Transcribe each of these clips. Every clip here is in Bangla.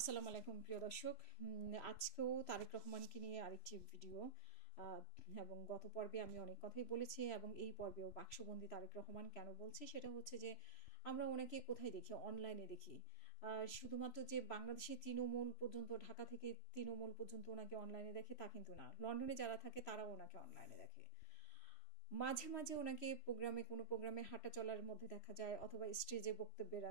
আসসালামু আলাইকুম প্রিয় দর্শক। আজকেও তারেক রহমানকে নিয়ে আরেকটি ভিডিও। আ এবং গত পর্বে আমি অনেক কথাই বলেছি এবং এই পর্বেও বাক্সবন্দী তারেক রহমান কেন বলছি সেটা হচ্ছে যে আমরা ওনাকে কোথায় দেখি? অনলাইনে দেখি। আ শুধুমাত্র যে বাংলাদেশের তৃণমূল পর্যন্ত ঢাকা থেকে তৃণমূল পর্যন্ত ওনাকে অনলাইনে দেখে তা কিন্তু না। লন্ডনে যারা থাকে তারাও ওনাকে অনলাইনে দেখে। মাঝে মাঝে উনাকে কোনো প্রোগ্রামে হাঁটা চলার মধ্যে দেখা যায় অথবা স্টেজে বক্তব্যের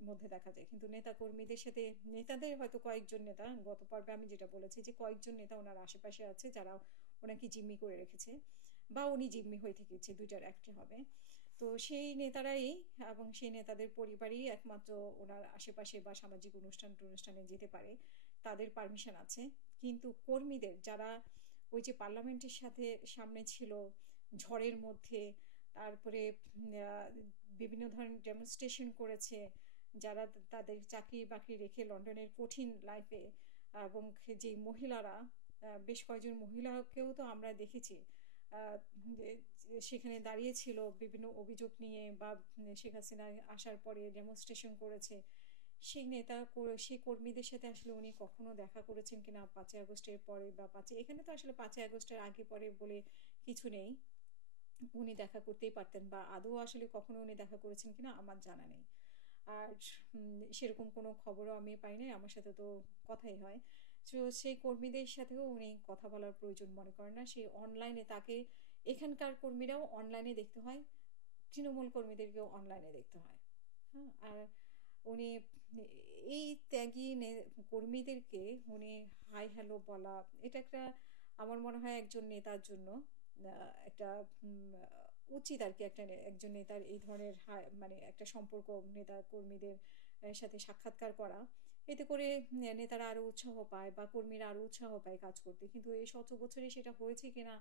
মধ্যে দেখা যায়। কিন্তু নেতাকর্মীদের সাথে নেতাদের হয়তো কয়েকজন নেতা গত পর্বে আমি যেটা বলেছি যে কয়েকজন নেতা উনার আশেপাশে আছে যারা উনাকে জিম্মি করে রেখেছে বা উনি জিম্মি হয়ে থেকেছে ২ টার ১ টি হবে। তো সেই নেতারাই এবং সেই নেতাদের পরিবারই একমাত্র উনার আশেপাশে বা সামাজিক অনুষ্ঠানে যেতে পারে। তাদের পারমিশন আছে। কিন্তু কর্মীদের যারা ওই যে পার্লামেন্টের সামনে ছিল ঝড়ের মধ্যে তারপরে বিভিন্ন ধরনের ডেমনস্ট্রেশন করেছে যারা তাদের চাকরি-বাকরি রেখে লন্ডনের কঠিন লাইফে এবং যে মহিলারা বেশ কয়েকজন মহিলাকেও তো আমরা দেখেছি আ যে সেখানে দাঁড়িয়েছিল বিভিন্ন অভিযোগ নিয়ে বা শেখ হাসিনা আসার পরে ডেমনস্ট্রেশন করেছে। সেই কর্মীদের সাথে আসলে উনি কখনো দেখা করেছেন কিনা ৫ই আগস্টের পরে বা এখানে তো আসলে ৫ই আগস্টের আগে পরে বলে কিছু নেই। উনি দেখা করতেই পারতেন বা আদৌ আসলে কখনো উনি দেখা করেছেন কিনা আমার জানা নেই। আর সেরকম কোনো খবরও আমি পাই নাই। আমার সাথে তো কথাই হয়। সেই কর্মীদের সাথেও উনি কথা বলার প্রয়োজন মনে করেন না। সেই অনলাইনে তাকে এখানকার কর্মীরাও অনলাইনে দেখতে হয়। তৃণমূল কর্মীদেরকেও অনলাইনে দেখতে হয়। হ্যাঁ? আর উনি এই ত্যাগী কর্মীদেরকে উনি হাই হ্যালো বলা এটা একটা আমার মনে হয় একজন নেতার জন্য আ একটা উচিত আরকি একজন নেতার এই ধরনের মানে একটা সম্পর্ক নেতা কর্মীদের সাথে সাক্ষাৎকার করা। এতে করে নেতারা আরো উৎসাহ পায় বা কর্মীরা আরো উৎসাহ পায় কাজ করতে। কিন্তু এই ১৭ বছরে সেটা হয়েছে কিনা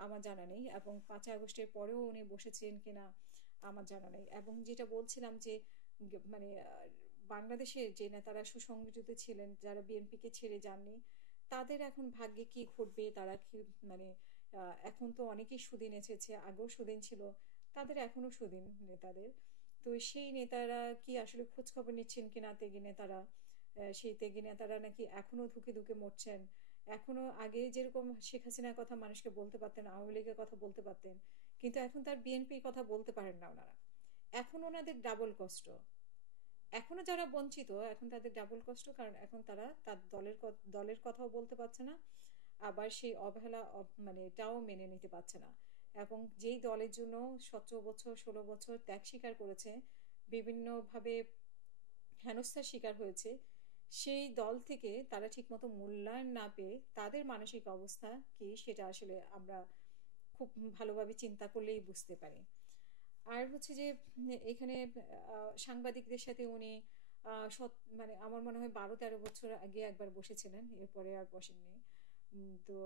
আমার জানা নেই এবং ৫ই আগস্টের পরেও উনি বসেছিলেন কিনা আমার জানা নেই। এবং যেটা বলছিলাম যে মানে বাংলাদেশের যে নেতারা সুসংগঠিত ছিলেন, যারা বিএনপিকে ছেড়ে যাননি, তাদের এখন ভাগ্যে কি ঘটবে? তারা কি মানে আ এখন তো অনেকেই সুদিন এসেছে, আগেও সুদিন ছিল। তাদের এখনো সুদিন নেতাদের। তো সেই নেতারা কি আসলে খোঁজখবর নিচ্ছেন কিনা ত্যাগী নেতারা? সেই ত্যাগী নেতারা নাকি এখনো ধুঁকে মরছেন। এখনো আগে যেরকম শেখ হাসিনার কথা মানুষকে বলতে পারতেন, আওয়ামী লীগের কথা বলতে পারতেন। কিন্তু এখন তো আর বিএনপির কথা বলতে পারেন না উনারা। এখন উনাদের ডাবল কষ্ট। এখনো যারা বঞ্চিত এখন তাদের ডাবল কষ্ট। কারণ এখন তারা তার দলের কথাও বলতে পারছে না। আবার সেই অবহেলা মানে এটাও মেনে নিতে পারছে না। এবং যেই দলের জন্য ১৭ বছর ১৬ বছর ত্যাগ স্বীকার করেছে, বিভিন্নভাবে হেনস্থার শিকার হয়েছে, সেই দল থেকে তারা ঠিকমতো মূল্যায়ন না পেয়ে তাদের মানসিক অবস্থা কি সেটা আসলে আমরা খুব ভালোভাবে চিন্তা করলেই বুঝতে পারি। আর হচ্ছে যে এখানে আ সাংবাদিকদের সাথে উনি আ সৎ মানে আমার মনে হয় ১২-১৩ বছর আগে একবার বসেছিলেন। এরপরে আর বসেননি। তো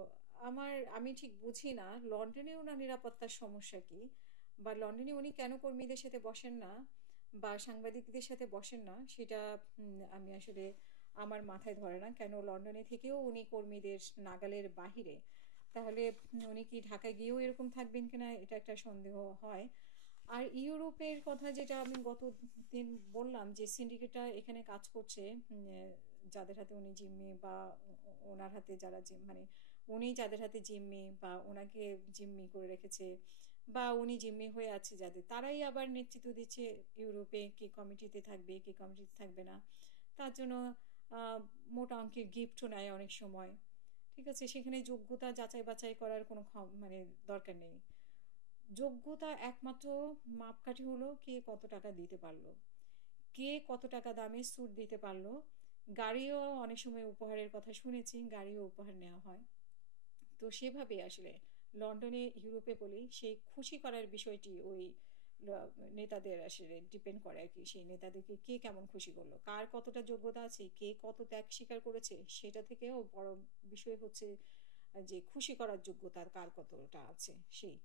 আমি ঠিক বুঝি না লন্ডনে উনার নিরাপত্তার সমস্যা কি? বা লন্ডনে উনি কেন কর্মীদের সাথে বসেন না বা সাংবাদিকদের সাথে বসেন না সেটা আমি আসলে আমার মাথায় ধরে না। কেন লন্ডনে থেকেও উনি কর্মীদের নাগালের বাহিরে। তাহলে উনি কি ঢাকায় গিয়েও এরকম থাকবেন কিনা এটা একটা সন্দেহ হয়। আর ইউরোপের কথা যেটা আমি গতদিন বললাম যে সিন্ডিকেটটা এখানে কাজ করছে যাদের হাতে উনি জিম্মি বা ওনার হাতে যারা মানে উনি যাদের হাতে জিম্মি বা ওনাকে জিম্মি করে রেখেছে বা উনি জিম্মি হয়ে আছে যাদের তারাই আবার নেতৃত্ব দিচ্ছে ইউরোপে কে কমিটিতে থাকবে কে কমিটিতে থাকবে না তার জন্য মোটা অঙ্কের গিফটও নেয় অনেক সময় ঠিক আছে সেখানে যোগ্যতা যাচাই বাছাই করার কোনো মানে দরকার নেই যোগ্যতা একমাত্র মাপকাঠি হলো কে কত টাকা দিতে পারলো। কে কত টাকা দামের স্যুট দিতে পারলো। গাড়িও অনেক সময় উপহারের কথা শুনেছি, গাড়িও উপহার নেওয়া হয়। তো সেভাবে আসলে লন্ডনে, ইউরোপে বলি সেই খুশি করার বিষয়টি ওই ল নেতাদের আসলে ডিপেন্ড করে আরকি। সেই নেতাদেরকে কে কেমন খুশি করলো। কার কতটা যোগ্যতা আছে, কে কত ত্যাগ স্বীকার করেছে সেটা থেকেও বড় বিষয় হচ্ছে যে খুশি করার যোগ্যতা কার কতটা আছে সেই।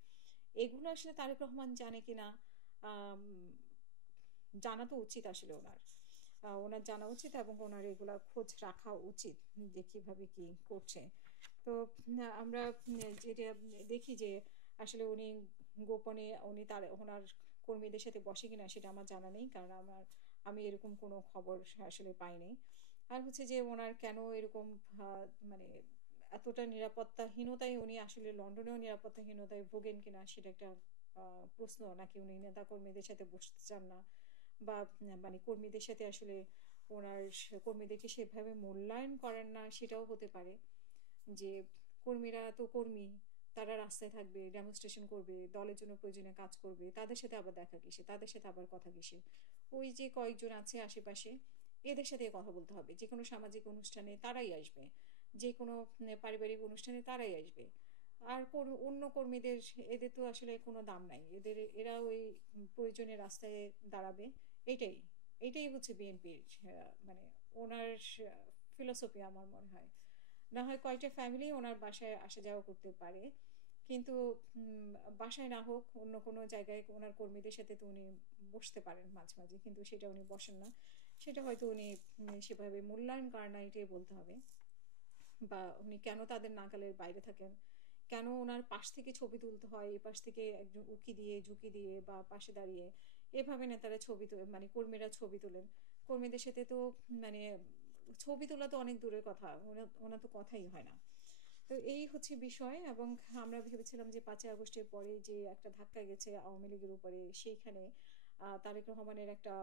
এগুলো আসলে তারেক রহমান জানে কিনা আম জানা তো উচিত আসলে উনার। উনার জানা উচিত এবং উনার এগুলা খোঁজ রাখা উচিত যে কিভাবে কি করছে। তো আমরা যেটা দেখি যে আসলে উনি গোপনে উনার কর্মীদের সাথে বসে কিনা সেটা আমার জানা নেই। কারণ আমি এরকম কোনো খবর আসলে পাই নাই। আর হচ্ছে যে ওনার কেন এরকম মানে এতটা নিরাপত্তাহীনতায় উনি আসলে লন্ডনেও নিরাপত্তাহীনতায় ভোগেন কিনা সেটা একটা প্রশ্ন। নাকি উনি নেতাকর্মীদের সাথে বসতে চান না বা মানে কর্মীদের সাথে আসলে ওনার কর্মীদেরকে সেভাবে মূল্যায়ন করেন না, সেটাও হতে পারে। যে কর্মীরা তো কর্মী, তারা রাস্তায় থাকবে, ডেমনস্ট্রেশন করবে, দলের জন্য প্রয়োজনে কাজ করবে। তাদের সাথে আবার দেখা কিসে? তাদের সাথে আবার কথা কিসে? ওই যে কয়েকজন আছে আশেপাশে, এদের সাথে কথা বলতে হবে। যেকোনো সামাজিক অনুষ্ঠানে তারাই আসবে। যেকোনো পারিবারিক অনুষ্ঠানে তারাই আসবে। আর অন্য কর্মীদের, এদের তো আসলে কোনো দাম নাই। এরা ওই প্রয়োজনে রাস্তায় দাঁড়াবে। এইটাই। এইটাই হচ্ছে বিএনপির মানে ওনার ফিলোসফি আমার মনে হয়। না হয় কয়েকটা ফ্যামিলি ওনার বাসায় আসা যাওয়া করতে পারে। কিন্তু উম বাসায় না হোক, অন্য কোনো জায়গায় ওনার কর্মীদের সাথে তো উনি বসতে পারেন মাঝে, মাঝে। কিন্তু সেটা উনি বসেন না। সেটা হয়তো উনি সেভাবে মূল্যায়ন করেন না, এটাই বলতে হবে। বা উনি কেন তাদের নাগালের বাইরে থাকেন? কেন উনার পাশ থেকে ছবি তুলতে হয়? এপাশ থেকে একজন উঁকি দিয়ে, ঝুঁকি দিয়ে বা পাশে দাঁড়িয়ে এভাবে নেতারা মানে কর্মীরা ছবি তোলেন। কর্মীদের সাথে তো মানে ছবি তোলা তো অনেক দূরের কথা। ওনার তো কথাই হয় না। তো এই হচ্ছে বিষয়। এবং আমরা ভেবেছিলাম যে ৫ই আগস্টের পরে যে একটা ধাক্কা গেছে আওয়ামী লীগের উপরে, সেইখানে তারেক রহমানের একটা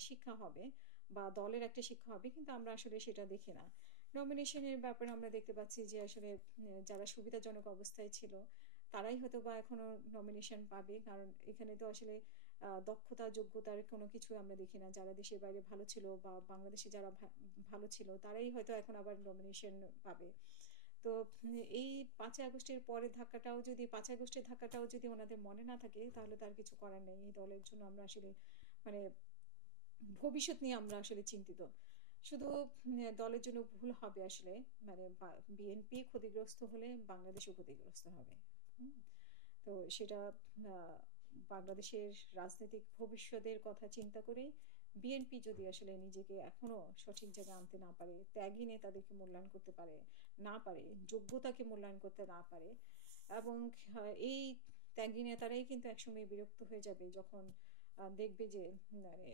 শিক্ষা হবে বা দলের একটা শিক্ষা হবে। কিন্তু আমরা আসলে সেটা দেখি না। নমিনেশনের ব্যাপারে আমরা দেখতে পাচ্ছি যে আসলে যারা সুবিধাজনক অবস্থায় ছিল, তারাই হয়তোবা এখনো নমিনেশন পাবে। কারণ এখানে তো আসলে দক্ষতা, যোগ্যতার কোনো কিছু আমরা দেখি না। যারা দেশের বাইরে ভালো ছিল বা বাংলাদেশে যারা ভালো ছিল, তারাই হয়তো এখন আবার নমিনেশন পাবে। তো এই ৫ই আগস্টের পরের ধাক্কাটাও যদি ৫ই আগস্টের ধাক্কাটাও যদি ওনাদের মনে না থাকে, তাহলে তার কিছু করার নেই। এই দলের জন্য আমরা আসলে মানে ভবিষ্যৎ নিয়ে আমরা আসলে চিন্তিত। শুধু দলের জন্য ভুল হবে আসলে, মানে বিএনপি ক্ষতিগ্রস্ত হলে বাংলাদেশও ক্ষতিগ্রস্ত হবে। হুম? তো সেটা আ বাংলাদেশের রাজনৈতিক ভবিষ্যতের কথা চিন্তা করেই বিএনপি যদি আসলে নিজেকে এখনো সঠিক জায়গায় আনতে না পারে, ত্যাগী নেতাদেরকে মূল্যায়ন করতে না পারে, যোগ্যতাকে মূল্যায়ন করতে না পারে, এবং এই ত্যাগী নেতারাই কিন্তু একসময় বিরক্ত হয়ে যাবে যখন দেখবে যে মানে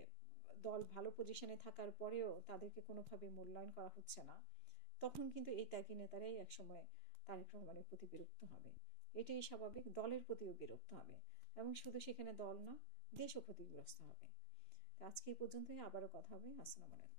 দল ভালো পজিশনে থাকার পরেও তাদেরকে কোনোভাবে মূল্যায়ন করা হচ্ছে না। তখন কিন্তু এই ত্যাগী নেতারাই একসময় তারেক রহমানের প্রতি বিরক্ত হবে। এটাই স্বাভাবিক। দলের প্রতিও বিরক্ত হবে। এবং শুধু সেখানে দল না, দেশও ক্ষতিগ্রস্ত হবে। তো আজকে এই পর্যন্তই। আবারও কথা হবে। আসসালামু আলাইকুম।